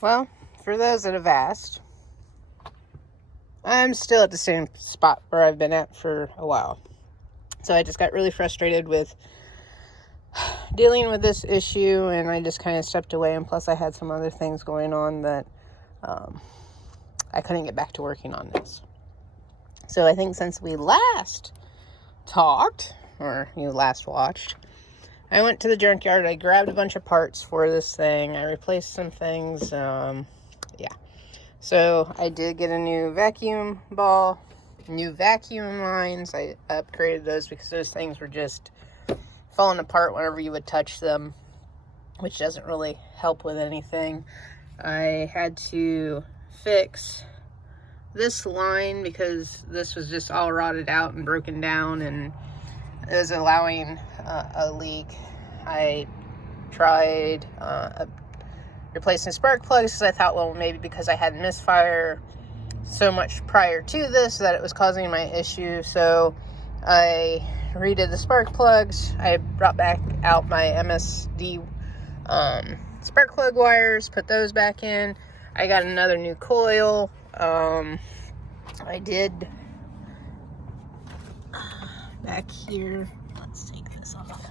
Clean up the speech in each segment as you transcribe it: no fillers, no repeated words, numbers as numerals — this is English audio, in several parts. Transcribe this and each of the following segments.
Well, for those that have asked, I'm still at the same spot where I've been at for a while. So I just got really frustrated with dealing with this issue, and I just kind of stepped away, and plus I had some other things going on that I couldn't get back to working on this. So I think since we last talked, or you last watched, I went to the junkyard, I grabbed a bunch of parts for this thing, I replaced some things, yeah. So I did get a new vacuum ball, new vacuum lines. I upgraded those because those things were just falling apart whenever you would touch them, which doesn't really help with anything. I had to fix this line because this was just all rotted out and broken down, and it was allowing a leak. I tried replacing spark plugs because I thought, well, maybe because I had misfire so much prior to this that it was causing my issue. So I redid the spark plugs. I brought back out my MSD spark plug wires, put those back in. I got another new coil. I did back here. Let's take this off.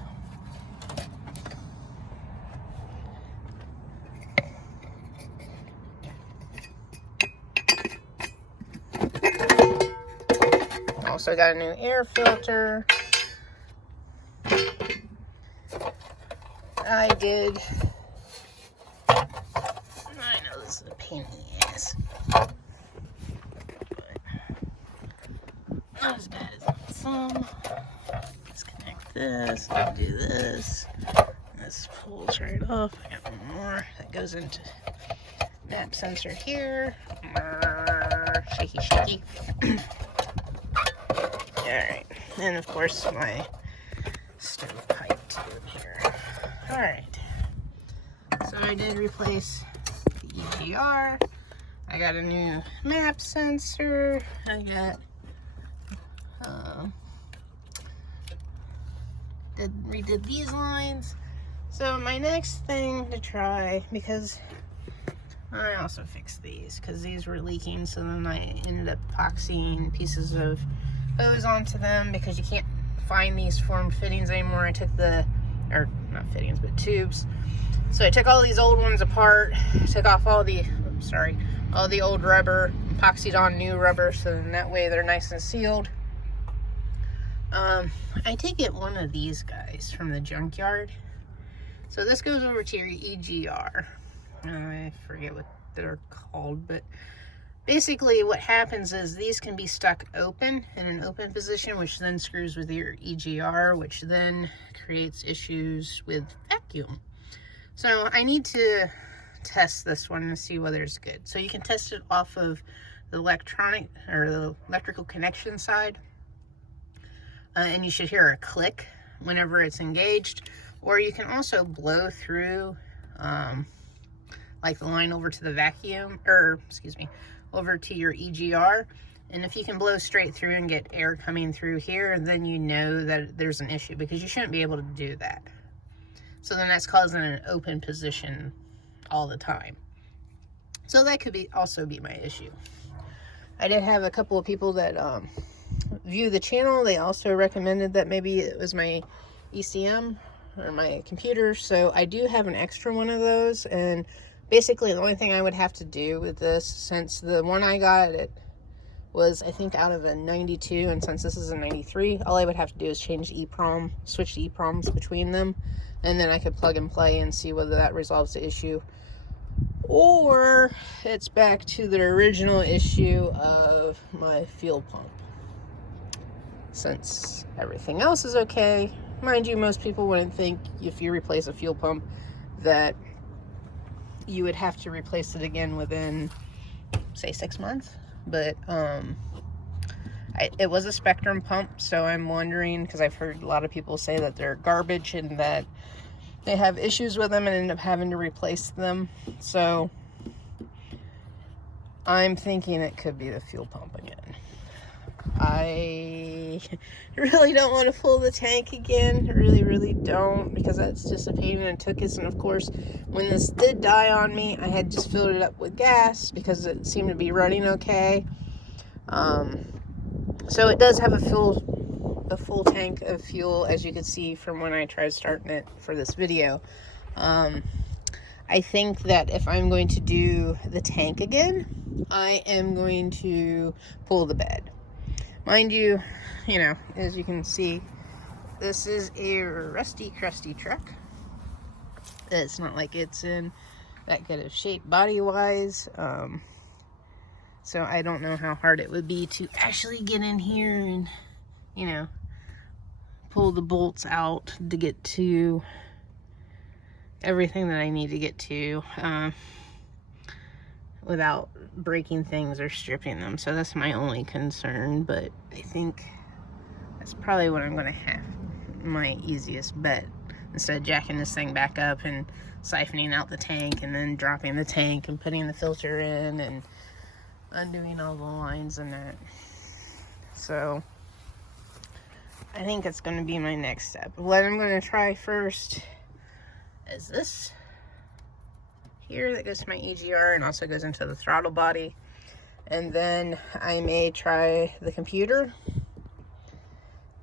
Also got a new air filter. I know this is a pain in the ass, but not as bad as some. Disconnect this, do this. This pulls right off. I got one more that goes into that sensor here. Shaky, shaky. Alright, and of course my stovepipe tube here. Alright, so I did replace the EGR. I got a new map sensor. I got redid these lines. So my next thing to try, because I also fixed these because these were leaking, so then I ended up epoxying pieces of hose onto them because you can't find these formed fittings anymore. I took or not fittings, but tubes. So I took all these old ones apart, took off all the old rubber, epoxied on new rubber, so then that way they're nice and sealed. I did get one of these guys from the junkyard. So this goes over to your EGR. I forget what they're called, but basically what happens is these can be stuck open in an open position, which then screws with your EGR, which then creates issues with vacuum. So I need to test this one and see whether it's good. So you can test it off of the electrical connection side, and you should hear a click whenever it's engaged. Or you can also blow through like the line over to the vacuum, over to your EGR. And if you can blow straight through and get air coming through here, then you know that there's an issue, because you shouldn't be able to do that. So then that's causing an open position all the time. So that could also be my issue. I did have a couple of people that view the channel. They also recommended that maybe it was my ECM or my computer. So I do have an extra one of those, and basically the only thing I would have to do with this, since the one I got, it was I think out of a 92, and since this is a 93, all I would have to do is change EEPROM, switch the EEPROMs between them, and then I could plug and play and see whether that resolves the issue, or it's back to the original issue of my fuel pump. Since everything else is okay, mind you, most people wouldn't think if you replace a fuel pump that you would have to replace it again within, say, 6 months. But it was a Spectrum pump, so I'm wondering, because I've heard a lot of people say that they're garbage and that they have issues with them and end up having to replace them. So I'm thinking it could be the fuel pump again. I I really don't want to pull the tank again. I really don't, because that's just a pain in the tuchus. And of course, when this did die on me, I had just filled it up with gas because it seemed to be running okay. So it does have a full tank of fuel, as you can see from when I tried starting it for this video. I think that if I'm going to do the tank again, I am going to pull the bed. Mind you, as you can see, this is a rusty, crusty truck. It's not like it's in that good of shape body-wise. So I don't know how hard it would be to actually get in here and, pull the bolts out to get to everything that I need to get to without breaking things or stripping them. So that's my only concern, but I think that's probably what I'm going to have my easiest bet, instead of jacking this thing back up and siphoning out the tank and then dropping the tank and putting the filter in and undoing all the lines and that. So I think it's going to be my next step. What I'm going to try first is this here that goes to my EGR and also goes into the throttle body. And then I may try the computer.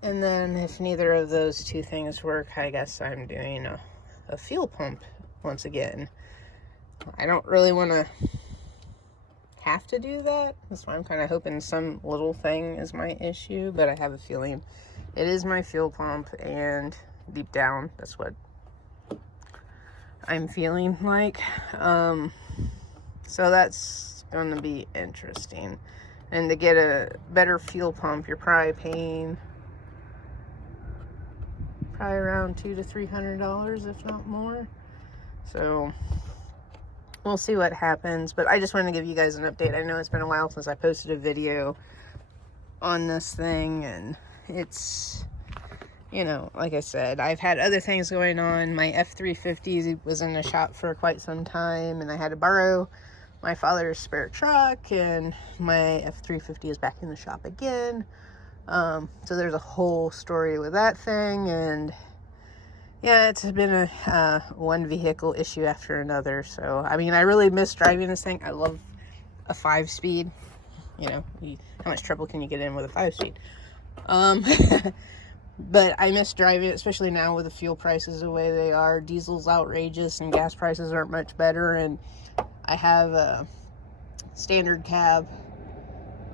And then if neither of those two things work, I guess I'm doing a fuel pump once again. I don't really want to have to do that. That's why I'm kind of hoping some little thing is my issue, but I have a feeling it is my fuel pump, and deep down, that's what I'm feeling like. So that's going to be interesting. And to get a better fuel pump, you're probably paying around $200 to $300, if not more. So we'll see what happens, but I just wanted to give you guys an update. I know it's been a while since I posted a video on this thing, and it's, like I said, I've had other things going on. My F350 was in the shop for quite some time, and I had to borrow my father's spare truck, and my F350 is back in the shop again. So there's a whole story with that thing, and yeah, it's been a one vehicle issue after another. So, I mean, I really miss driving this thing. I love a 5-speed. How much trouble can you get in with a 5-speed? But I miss driving it, especially now with the fuel prices the way they are. Diesel's outrageous and gas prices aren't much better. And I have a standard cab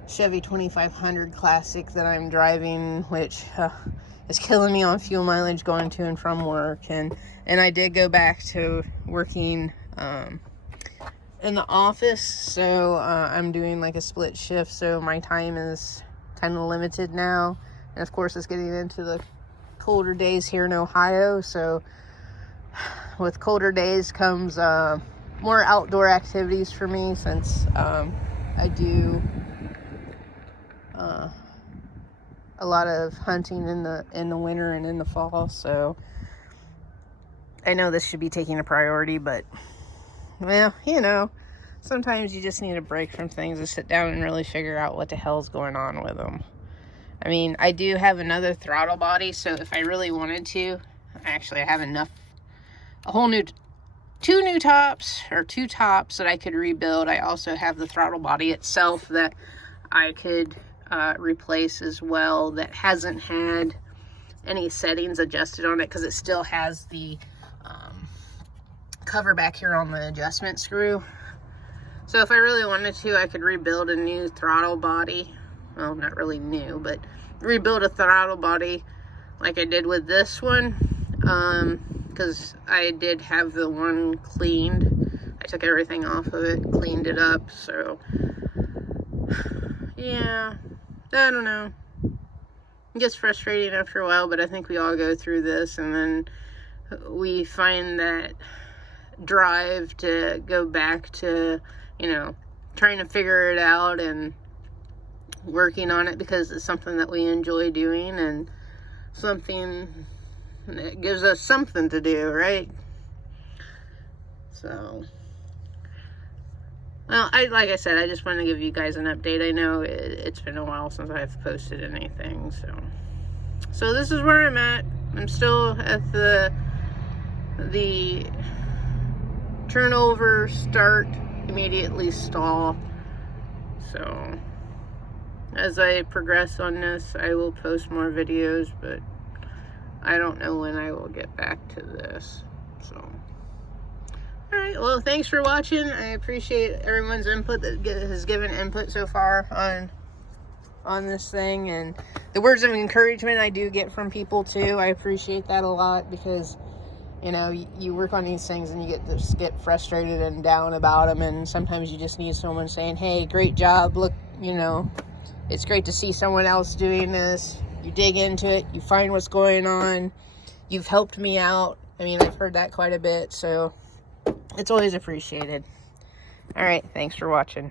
Chevy 2500 Classic that I'm driving, which is killing me on fuel mileage going to and from work. And I did go back to working in the office, so I'm doing like a split shift, so my time is kind of limited now. And of course, it's getting into the colder days here in Ohio, so with colder days comes more outdoor activities for me, since I do a lot of hunting in the winter and in the fall. So I know this should be taking a priority, but well, sometimes you just need a break from things to sit down and really figure out what the hell's going on with them. I mean, I do have another throttle body, so if I really wanted to, actually I have two tops that I could rebuild. I also have the throttle body itself that I could replace as well, that hasn't had any settings adjusted on it, because it still has the cover back here on the adjustment screw. So if I really wanted to, I could rebuild a new throttle body. Well, not really new, but rebuild a throttle body like I did with this one, because I did have the one cleaned. I took everything off of it, cleaned it up. So yeah, I don't know, it gets frustrating after a while, but I think we all go through this, and then we find that drive to go back to, trying to figure it out and working on it, because it's something that we enjoy doing and something that gives us something to do, right? So Well, like I said, I just wanted to give you guys an update. I know it's been a while since I've posted anything, so this is where I'm at. I'm still at the turnover, start, immediately stall. So as I progress on this, I will post more videos, but I don't know when I will get back to this. So alright, well, thanks for watching. I appreciate everyone's input that has given input so far on this thing, and the words of encouragement I do get from people too. I appreciate that a lot, because you know, you work on these things and you get frustrated and down about them, and sometimes you just need someone saying, hey, great job, look, you know, it's great to see someone else doing this. You dig into it, you find what's going on, you've helped me out. I mean, I've heard that quite a bit, so it's always appreciated. All right, thanks for watching.